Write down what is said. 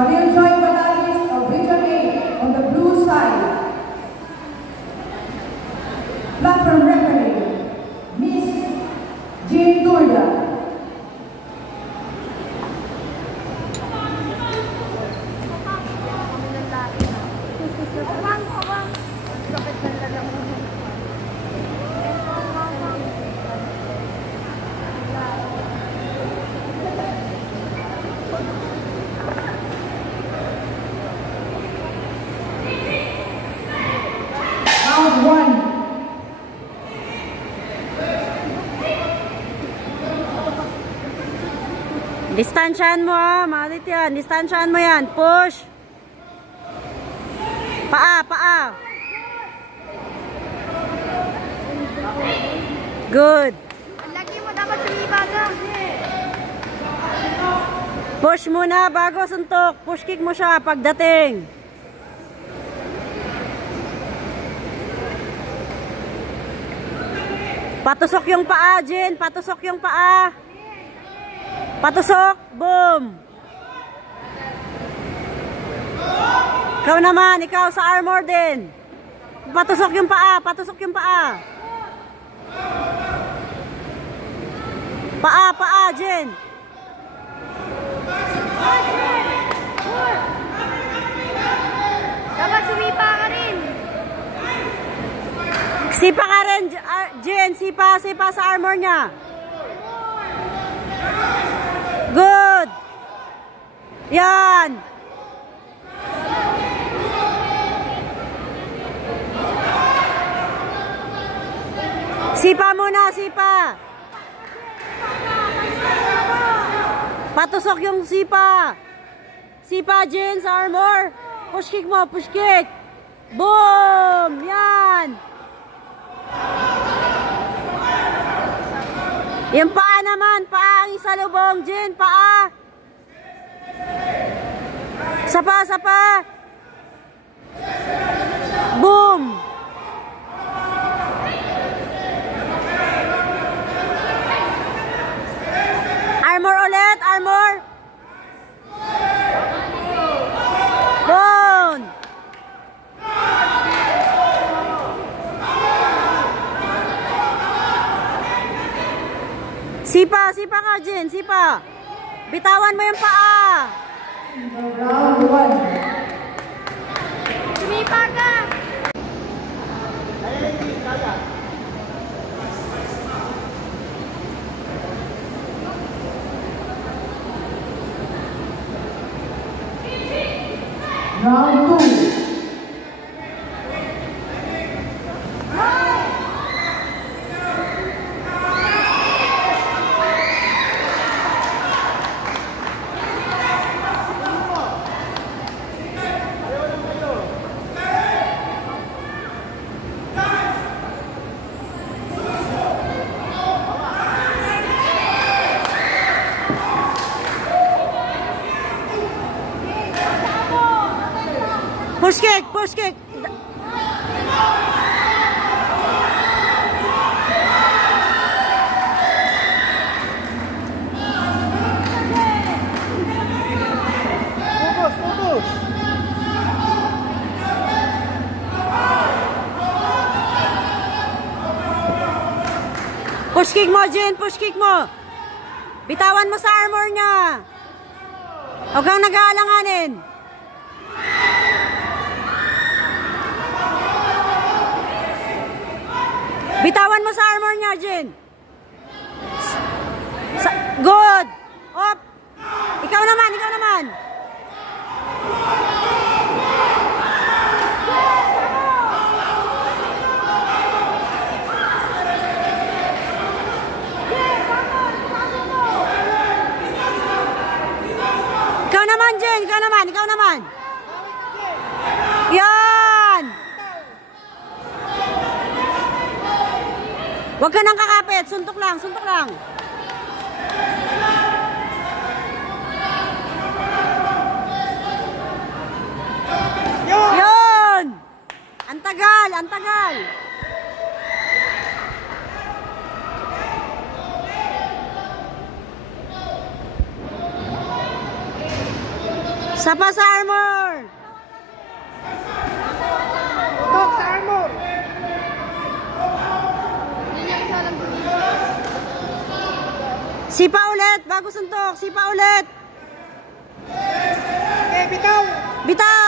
Career Joint Medalist of Region A on the blue side. Platform referee, Miss Jean Turda. Distansyahan mo maalit yan. Distansyahan mo yan. Push. Paa, paa. Good. Ang lagi mo dapat sumibaga. Push muna bago suntok. Push kick mo siya pagdating. Patusok yung paa, Jen. Patusok yung paa. Patusok. Boom. Ikaw naman. Ikaw sa armor din. Patusok yung paa. Patusok yung paa. Paa, paa, Jen. Dapat sumipa ka rin. Sipa ka rin, Jen. Sipa, sipa sa armor niya. Good. Yan. Sipa muna, sipa. Patusok yung sipa. Sipa, Jen, sa armor. Push kick mo, push kick. Boom! Yan. Yung paa naman, paa ang isalubong, Jen, paa. Sapa, sapa. Boom. Armor ulit, armor. Boom. Sipa, sipa ka, Jen, sipa. Bitawan mo yung paa. Round 1. Sumipa ka. Round 2. Push kick, push kick. Push kick mo, Jen, push kick mo. Bitawan mo sa armor niya. Huwag kang nag-aalanganin. Bitawan mo sa armor niya, Jen. Good. Op. Ikaw naman, ikaw naman. Ikaw naman, Jen. Ikaw naman, ikaw naman. Yan. Huwag ka nang kakapit. Suntok lang, suntok lang. Yun! Ang tagal, ang tagal. Isa pa sa armor. Tutok sa armor. Sipa ulit, bago suntok. Sipa ulit. Okay, bitaw. Bitaw.